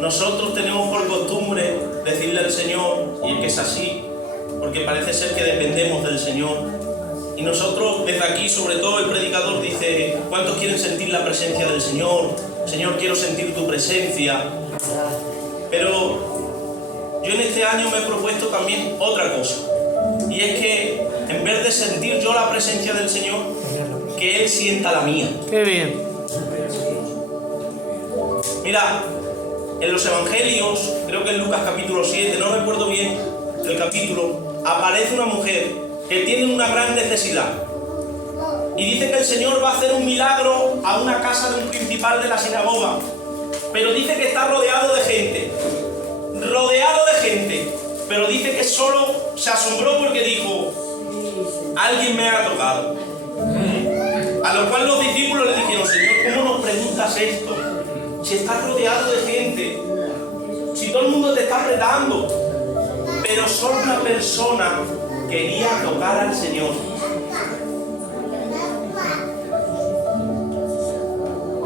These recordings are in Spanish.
Nosotros tenemos por costumbre decirle al Señor, y es que es así, porque parece ser que dependemos del Señor. Y nosotros desde aquí, sobre todo el predicador dice, ¿cuántos quieren sentir la presencia del Señor? Señor, quiero sentir tu presencia. Pero yo en este año me he propuesto también otra cosa. Y es que en vez de sentir yo la presencia del Señor, que Él sienta la mía. ¡Qué bien! Mira, en los evangelios, creo que en Lucas capítulo 7, no recuerdo bien el capítulo, aparece una mujer que tiene una gran necesidad. Y dice que el Señor va a hacer un milagro a una casa de un principal de la sinagoga. Pero dice que está rodeado de gente. Pero dice que solo se asombró porque dijo, alguien me ha tocado. A lo cual los discípulos le dijeron, Señor, ¿cómo nos preguntas esto? Si estás rodeado de gente, si todo el mundo te está apretando. Pero solo una persona quería tocar al Señor.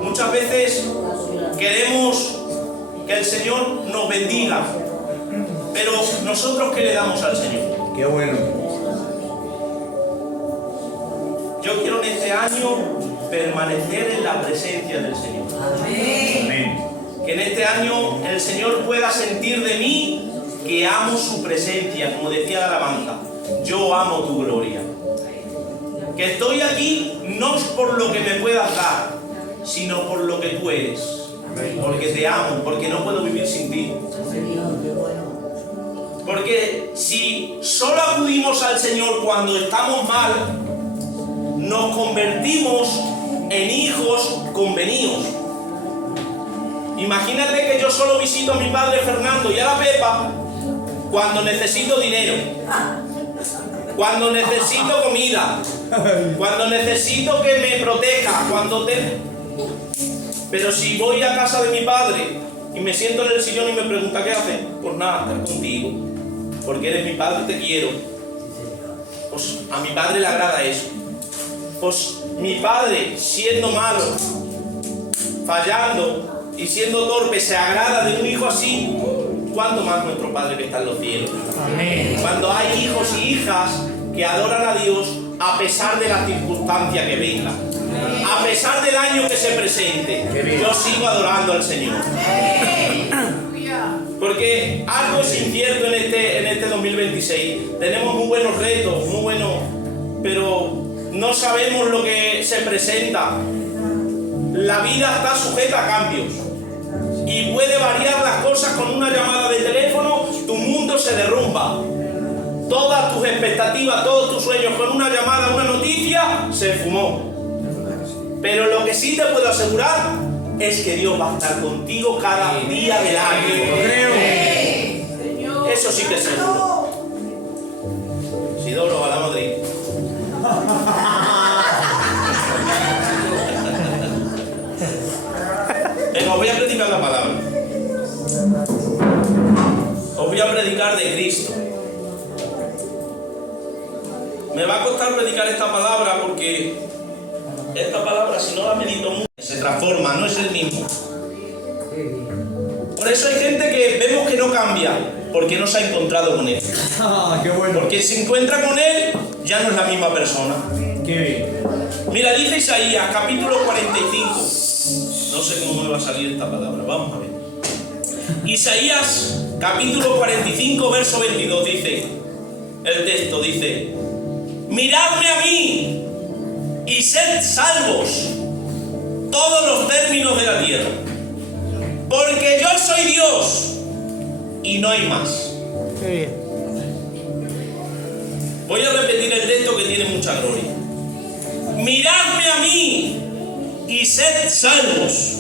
Muchas veces queremos que el Señor nos bendiga, pero nosotros ¿qué le damos al Señor? ¡Qué bueno! Yo quiero en este año permanecer en la presencia del Señor. Amén. Que en este año el Señor pueda sentir de mí que amo su presencia, como decía la alabanza. Yo amo tu gloria. Que estoy aquí no por lo que me puedas dar, sino por lo que tú eres. Porque te amo, porque no puedo vivir sin ti. Porque si solo acudimos al Señor cuando estamos mal, nos convertimos en hijos convenidos. Imagínate que yo solo visito a mi padre Fernando y a la Pepa cuando necesito dinero, cuando necesito comida, cuando necesito que me proteja, Pero si voy a casa de mi padre y me siento en el sillón y me pregunta ¿qué haces? Pues nada, estar contigo, porque eres mi padre y te quiero. Pues a mi padre le agrada eso. Pues mi padre, siendo malo, fallando y siendo torpe, se agrada de un hijo así, ¿cuánto más nuestro Padre que está en los cielos? Amén. Cuando hay hijos y hijas que adoran a Dios a pesar de la circunstancia que venga, a pesar del año que se presente, yo sigo adorando al Señor. Porque algo es incierto en este 2026. Tenemos muy buenos retos, muy buenos, pero no sabemos lo que se presenta. La vida está sujeta a cambios y puede variar las cosas. Con una llamada de teléfono tu mundo se derrumba, todas tus expectativas, todos tus sueños, con una llamada, una noticia, se fumó. Pero lo que sí te puedo asegurar es que Dios va a estar contigo cada día del año. Eso sí que es seguro. Sidoro, a la Madrid. Venga, os voy a predicar la palabra. Os voy a predicar de Cristo. Me va a costar predicar esta palabra porque esta palabra, si no la medito mucho, se transforma, no es el mismo. Por eso hay gente que vemos que no cambia, porque no se ha encontrado con Él. ¡Qué bueno! Porque si se encuentra con Él, ya no es la misma persona. ¡Qué bien! Mira, dice Isaías, capítulo 45. No sé cómo me va a salir esta palabra, vamos a ver. Isaías, capítulo 45, verso 22, dice, el texto dice, miradme a mí y sed salvos todos los términos de la tierra, porque yo soy Dios y no hay más. ¡Qué bien! Voy a repetir el texto que tiene mucha gloria. Miradme a mí y sed salvos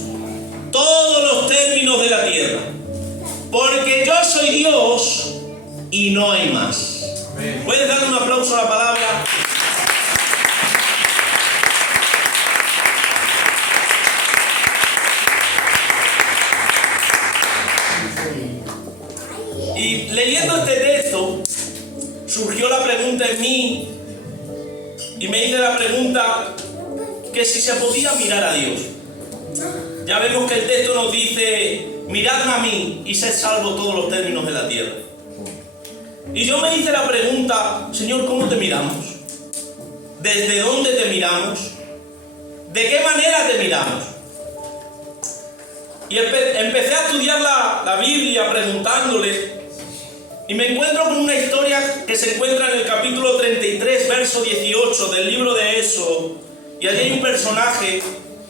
todos los términos de la tierra, porque yo soy Dios y no hay más. Amén. ¿Puedes darle un aplauso a la palabra? Y leyendo este texto, surgió la pregunta en mí, y me hice la pregunta que si se podía mirar a Dios. Ya vemos que el texto nos dice: miradme a mí y sed salvos todos los términos de la tierra. Y yo me hice la pregunta: Señor, ¿cómo te miramos? ¿Desde dónde te miramos? ¿De qué manera te miramos? Y empecé a estudiar la Biblia preguntándole, y me encuentro con una historia que se encuentra en el capítulo 33, verso 18 del libro de Éxodo. Y allí hay un personaje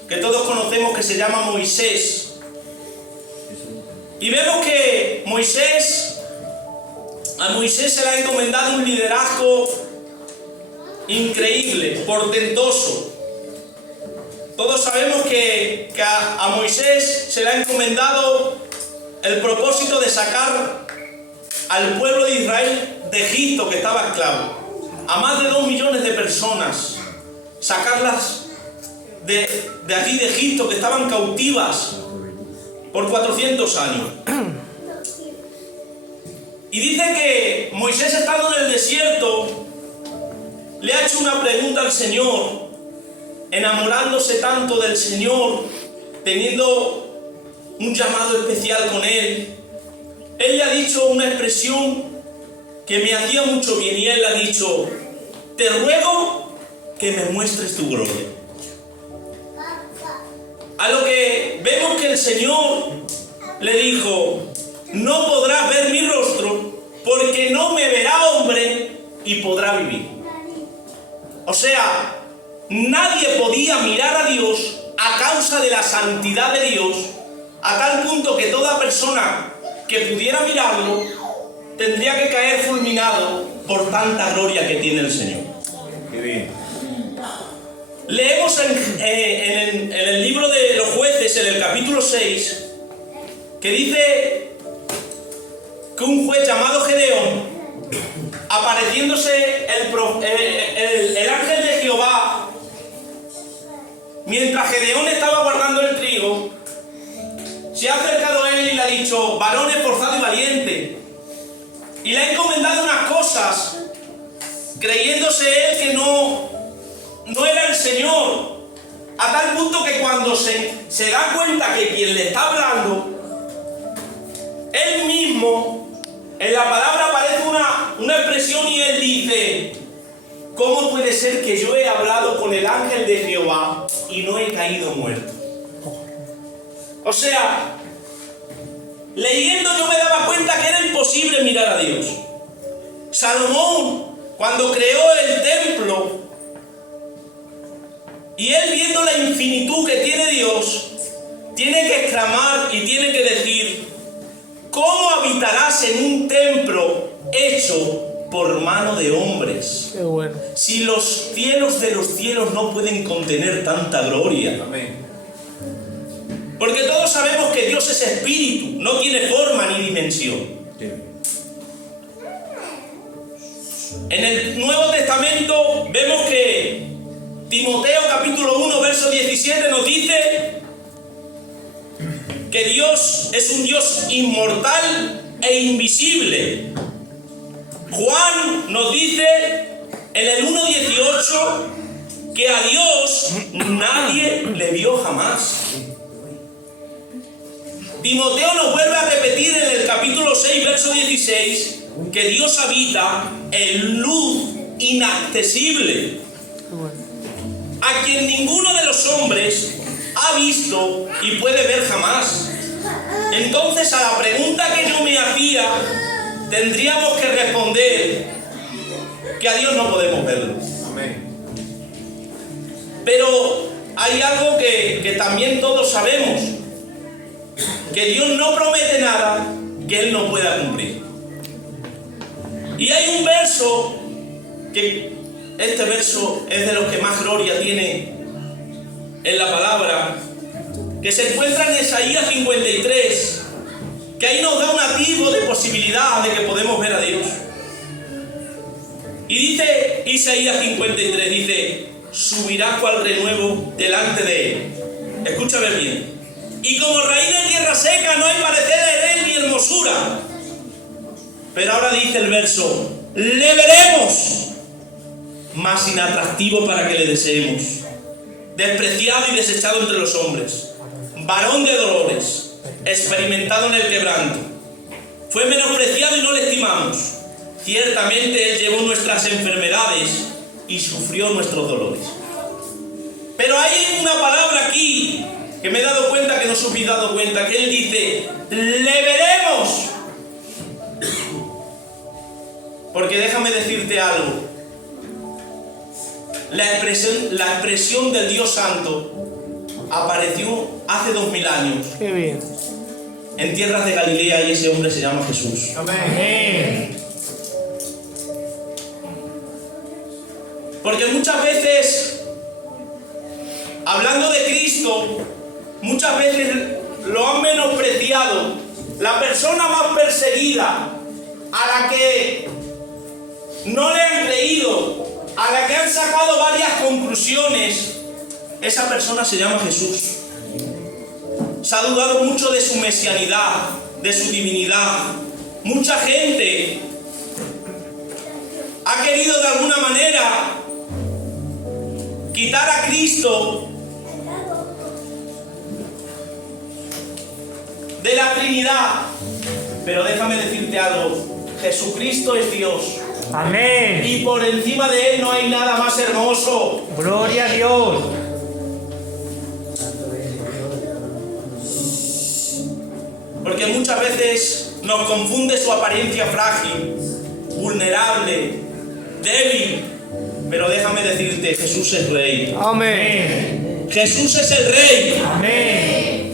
que todos conocemos que se llama Moisés. Y vemos que a Moisés se le ha encomendado un liderazgo increíble, portentoso. Todos sabemos que a Moisés se le ha encomendado el propósito de sacar al pueblo de Israel de Egipto, que estaba esclavo. A más de 2 millones de personas, sacarlas de allí de Egipto, que estaban cautivas por 400 años. Y dice que Moisés, estando en el desierto, le ha hecho una pregunta al Señor, enamorándose tanto del Señor, teniendo un llamado especial con Él. Él le ha dicho una expresión que me hacía mucho bien, y Él le ha dicho: te ruego que me muestres tu gloria. A lo que vemos que el Señor le dijo: no podrás ver mi rostro, porque no me verá hombre y podrá vivir. O sea, nadie podía mirar a Dios a causa de la santidad de Dios, a tal punto que toda persona que pudiera mirarlo tendría que caer fulminado por tanta gloria que tiene el Señor. Qué bien. Leemos en el libro de los Jueces, en el capítulo 6, que dice que un juez llamado Gedeón, apareciéndose el ángel de Jehová, mientras Gedeón estaba guardando el trigo, se ha acercado a él y le ha dicho: varón esforzado y valiente. Y le ha encomendado unas cosas, creyéndose él que no era el Señor, a tal punto que cuando se da cuenta que quien le está hablando, él mismo, en la palabra aparece una expresión, y él dice: ¿cómo puede ser que yo he hablado con el ángel de Jehová y no he caído muerto? O sea, leyendo yo me daba cuenta que era imposible mirar a Dios. Salomón, cuando creó el templo, y él viendo la infinitud que tiene Dios, tiene que exclamar y tiene que decir: ¿cómo habitarás en un templo hecho por mano de hombres? Qué bueno. Si los cielos de los cielos no pueden contener tanta gloria. Amén. Porque todos sabemos que Dios es espíritu, no tiene forma ni dimensión. Qué bien. En el Nuevo Testamento vemos que Timoteo capítulo 1 verso 17 nos dice que Dios es un Dios inmortal e invisible. Juan nos dice en el 1:18 que a Dios nadie le vio jamás. Timoteo nos vuelve a repetir en el capítulo 6 verso 16 que Dios habita en luz inaccesible, a quien ninguno de los hombres ha visto y puede ver jamás. Entonces, a la pregunta que yo me hacía, tendríamos que responder que a Dios no podemos verlo. Amén. Pero hay algo que también todos sabemos: que Dios no promete nada que Él no pueda cumplir. Y hay un verso, que este verso es de los que más gloria tiene en la palabra, que se encuentra en Isaías 53, que ahí nos da un atisbo de posibilidad de que podemos ver a Dios. Y dice Isaías 53, dice: subirá cual renuevo delante de Él. Escúchame bien. Y como raíz de tierra seca no hay parecer de él ni hermosura. Pero ahora dice el verso: le veremos, mas inatractivo para que le deseemos, despreciado y desechado entre los hombres, varón de dolores, experimentado en el quebranto. Fue menospreciado y no le estimamos. Ciertamente Él llevó nuestras enfermedades y sufrió nuestros dolores. Pero hay una palabra aquí que me he dado cuenta, que no os habéis dado cuenta, que Él dice, le veremos. Porque déjame decirte algo. La expresión del Dios Santo apareció hace 2000 años. Qué bien. En tierras de Galilea, y ese hombre se llama Jesús. Amén. Porque muchas veces, hablando de Cristo, muchas veces lo han menospreciado. La persona más perseguida, a la que no le han creído, a la que han sacado varias conclusiones, esa persona se llama Jesús. Se ha dudado mucho de su mesianidad, de su divinidad. Mucha gente ha querido de alguna manera quitar a Cristo de la Trinidad. Pero déjame decirte algo, Jesucristo es Dios. Amén. Y por encima de Él no hay nada más hermoso. Gloria a Dios. Porque muchas veces nos confunde su apariencia frágil, vulnerable, débil. Pero déjame decirte, Jesús es Rey. Amén. Jesús es el Rey. Amén.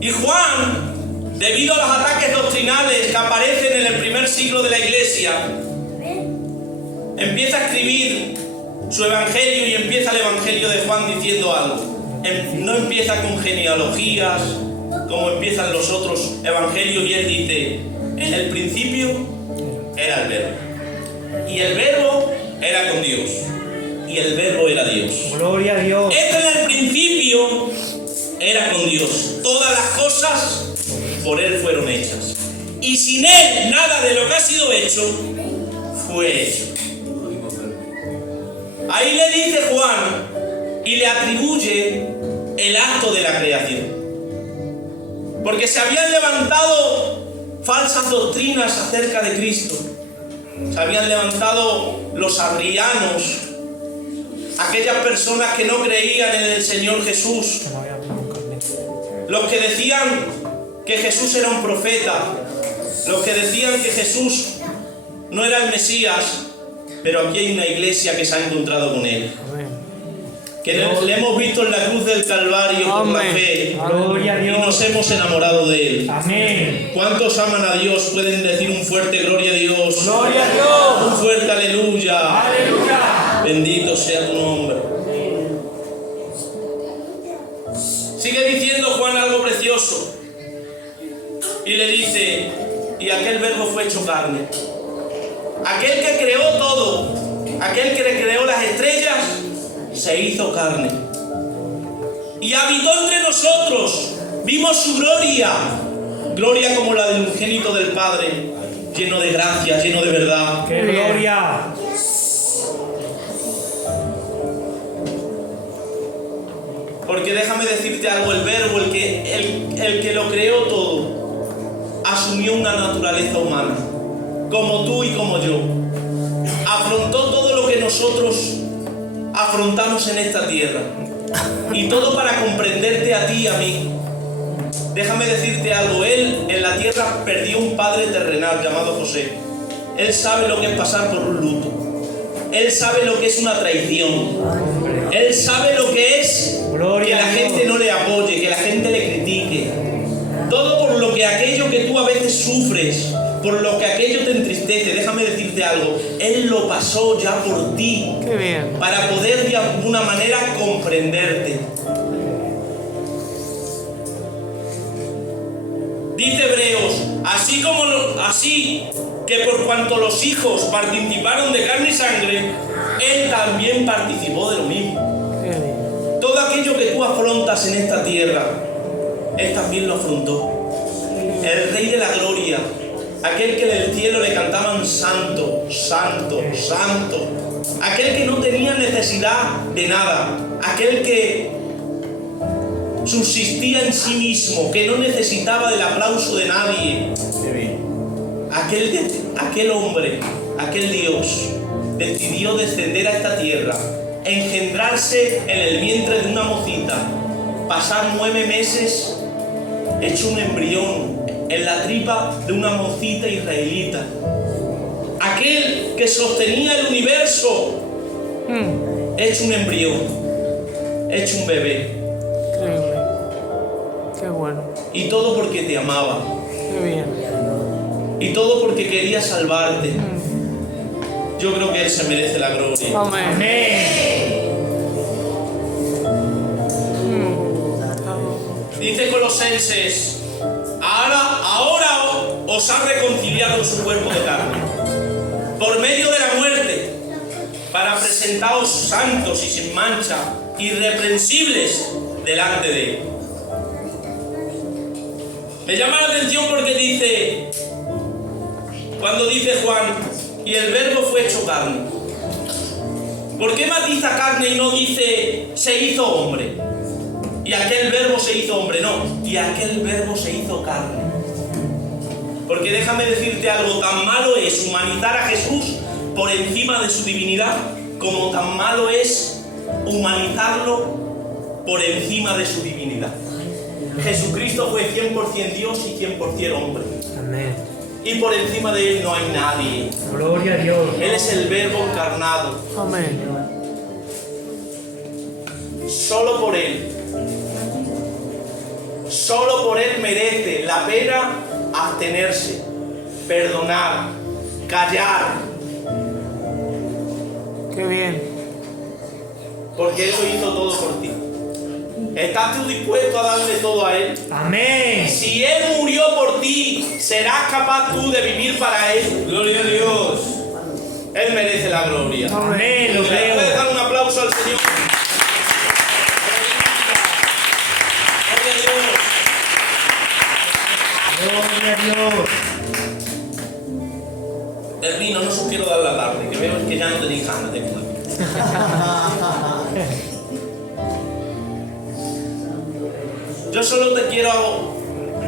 Y Juan, debido a los ataques doctrinales que aparecen en el primer siglo de la Iglesia, empieza a escribir su Evangelio y empieza el Evangelio de Juan diciendo algo. No empieza con genealogías, como empiezan los otros evangelios, y él dice, en el principio era el Verbo, y el Verbo era con Dios, y el Verbo era Dios. Gloria a Dios. En el principio era con Dios. Todas las cosas por Él fueron hechas, y sin Él nada de lo que ha sido hecho fue hecho. Ahí le dice Juan y le atribuye el acto de la creación. Porque se habían levantado falsas doctrinas acerca de Cristo. Se habían levantado los arrianos, aquellas personas que no creían en el Señor Jesús, los que decían que Jesús era un profeta, los que decían que Jesús no era el Mesías, pero aquí hay una iglesia que se ha encontrado con Él. Que le hemos visto en la cruz del Calvario por la fe. Gloria a Y Dios. nos hemos enamorado de Él. Amén. ¿Cuántos aman a Dios? Pueden decir un fuerte gloria a Dios. Gloria a Dios. Un fuerte aleluya. Aleluya. Bendito sea tu nombre. Sigue diciendo Juan algo precioso. Y le dice, y aquel Verbo fue hecho carne. Aquel que creó todo, aquel que creó las estrellas, se hizo carne y habitó entre nosotros. Vimos su gloria, gloria como la del unigénito del Padre, lleno de gracia, lleno de verdad. ¡Qué gloria! Porque déjame decirte algo, el Verbo, el que lo creó todo, asumió una naturaleza humana, como tú y como yo. Afrontó todo lo que nosotros afrontamos en esta tierra, y todo para comprenderte a ti y a mí. Déjame decirte algo, Él en la tierra perdió un padre terrenal llamado José. Él sabe lo que es pasar por un luto. Él sabe lo que es una traición. Él sabe lo que es que la gente no le apoye, que la gente le critique. Todo por lo que aquello que tú a veces sufres, por lo que aquello te entristece. Déjame decirte algo, Él lo pasó ya por ti. ¡Qué bien! Para poder de alguna manera comprenderte. Dice Hebreos, así que por cuanto los hijos participaron de carne y sangre, Él también participó de lo mismo. ¡Qué bien! Todo aquello que tú afrontas en esta tierra, Él también lo afrontó. El Rey de la Gloria, aquel que del cielo le cantaban santo, santo, santo, aquel que no tenía necesidad de nada, aquel que subsistía en sí mismo, que no necesitaba del aplauso de nadie. Qué bien. Aquel hombre, aquel Dios, decidió descender a esta tierra, engendrarse en el vientre de una mocita, pasar 9 meses hecho un embrión en la tripa de una mocita israelita. Aquel que sostenía el universo, hecho un embrión, hecho un bebé. Increíble. Qué bueno. Y todo porque te amaba. Qué bien. Y todo porque quería salvarte. Yo creo que Él se merece la gloria. Amén. Amén. Dice Colosenses, ahora os ha reconciliado en su cuerpo de carne, por medio de la muerte, para presentaros santos y sin mancha, irreprensibles delante de Él. Me llama la atención porque dice, cuando dice Juan, y el verbo fue hecho carne. ¿Por qué matiza carne y no dice se hizo hombre? Y aquel verbo se hizo hombre, no, y aquel verbo se hizo carne. Porque déjame decirte algo, tan malo es humanizar a Jesús por encima de su divinidad, como tan malo es humanizarlo por encima de su divinidad. Jesucristo fue 100% Dios y 100% hombre. Amén. Y por encima de Él no hay nadie. Gloria a Dios. Él es el verbo encarnado. Amén. Solo por Él merece la pena abstenerse, perdonar, callar, Qué bien. porque Él lo hizo todo por ti. ¿Estás tú dispuesto a darle todo a Él? Amén. Si Él murió por ti, ¿serás capaz tú de vivir para Él? Gloria a Dios. Él merece la gloria. Amén. Lo ¿Le creo. puedes dar un aplauso al Señor? Gloria a Dios. Gloria a Dios. El vino no quiero dar la tarde, que veo que ya no tenéis ganas de comer. Yo solo te quiero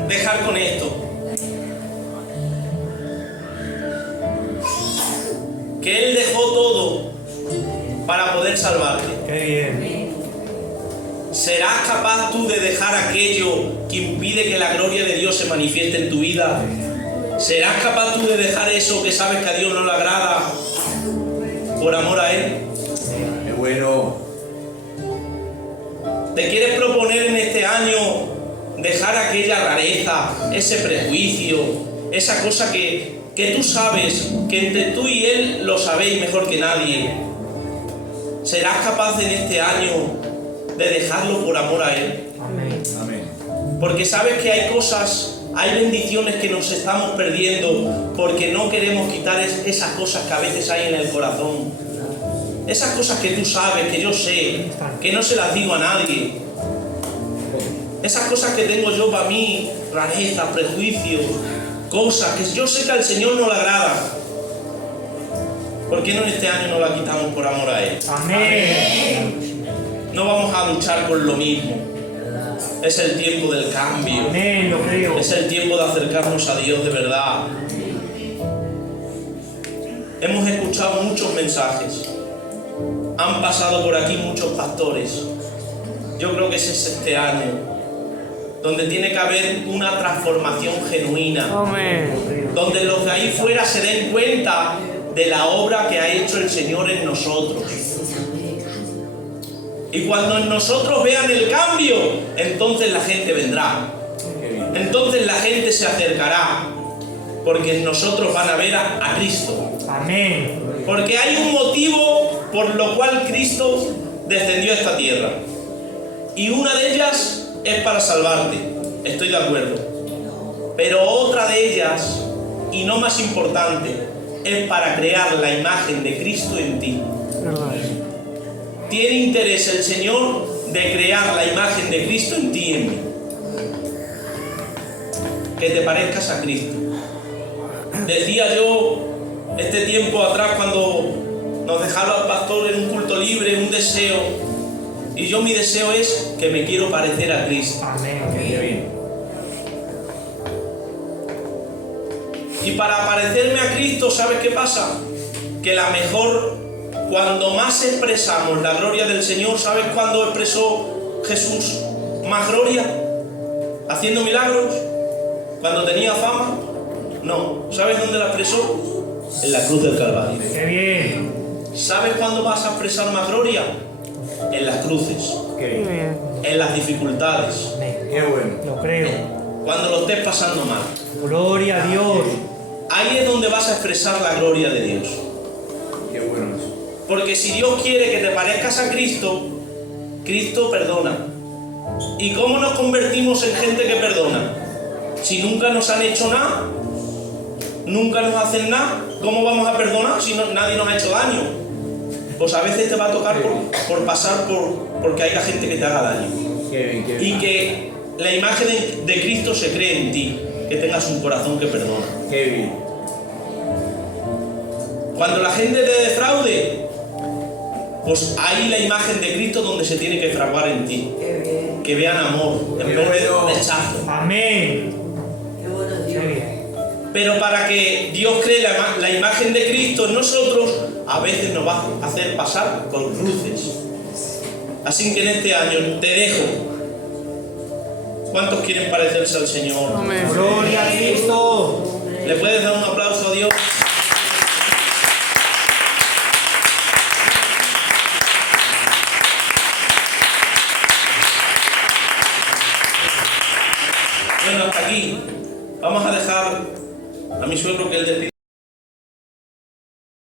dejar con esto. Que Él dejó todo para poder salvarte. Qué bien. ¿Serás capaz tú de dejar aquello que impide que la gloria de Dios se manifieste en tu vida? ¿Serás capaz tú de dejar eso que sabes que a Dios no le agrada por amor a Él? Qué bueno. ¿Te quieres proponer en este año dejar aquella rareza, ese prejuicio, esa cosa que tú sabes, que entre tú y Él lo sabéis mejor que nadie? ¿Serás capaz en este año de dejarlo por amor a Él? Amén. Amén. Porque sabes que hay cosas, hay bendiciones que nos estamos perdiendo porque no queremos quitar esas cosas que a veces hay en el corazón. Esas cosas que tú sabes, que yo sé, que no se las digo a nadie. Esas cosas que tengo yo para mí, rarezas, prejuicios, cosas que yo sé que al Señor no le agrada. ¿Por qué no en este año no la quitamos por amor a Él? Amén. No vamos a luchar por lo mismo. Es el tiempo del cambio. Amén. Lo creo. Es el tiempo de acercarnos a Dios de verdad. Hemos escuchado muchos mensajes. Han pasado por aquí muchos pastores. Yo creo que ese es este año, donde tiene que haber una transformación genuina, Amén. donde los de ahí fuera se den cuenta de la obra que ha hecho el Señor en nosotros. Y cuando en nosotros vean el cambio, entonces la gente vendrá. Qué bien. Entonces la gente se acercará, porque en nosotros van a ver a Cristo. Amén. Porque hay un motivo por lo cual Cristo descendió a esta tierra. Y una de ellas es para salvarte. Estoy de acuerdo. Pero otra de ellas, y no más importante, es para crear la imagen de Cristo en ti. Verdad. Tiene interés el Señor de crear la imagen de Cristo en ti y en mí. Que te parezcas a Cristo. Decía yo este tiempo atrás, cuando nos dejaron al pastor en un culto libre, un deseo, y Y yo mi deseo es que me quiero parecer a Cristo. Amén. Qué bien. Y para parecerme a Cristo, ¿sabes qué pasa? Que cuando más expresamos la gloria del Señor, ¿sabes cuándo expresó Jesús más gloria? ¿Haciendo milagros? ¿Cuando tenía fama? No. ¿Sabes dónde la expresó? En la cruz del Calvario. Qué bien. ¿Sabes cuándo vas a expresar más gloria? En las cruces, Qué bien. en las dificultades, Amén. Qué bueno. Lo creo. cuando lo estés pasando mal. Gloria a Dios. Ahí es donde vas a expresar la gloria de Dios. Qué bueno eso. Porque si Dios quiere que te parezcas a Cristo, Cristo perdona. ¿Y cómo nos convertimos en gente que perdona? Si nunca nos han hecho nada, nunca nos hacen nada, ¿cómo vamos a perdonar si nadie nos ha hecho daño? Pues a veces te va a tocar por pasar porque haya gente que te haga daño. Qué bien, qué bien. Y que la imagen de Cristo se cree en ti, que tengas un corazón que perdona. Qué bien. Cuando la gente te defraude, pues ahí la imagen de Cristo donde se tiene que fraguar en ti. Que vean amor en Qué vez bueno. de rechazo. Amén. Qué bien. Pero para que Dios cree la imagen de Cristo en nosotros, a veces nos va a hacer pasar por cruces. Así que en este año te dejo. ¿Cuántos quieren parecerse al Señor? Gloria a Cristo. ¿Le puedes dar un aplauso a Dios? Bueno, hasta aquí. Vamos a dejar a mi suegro que él despide.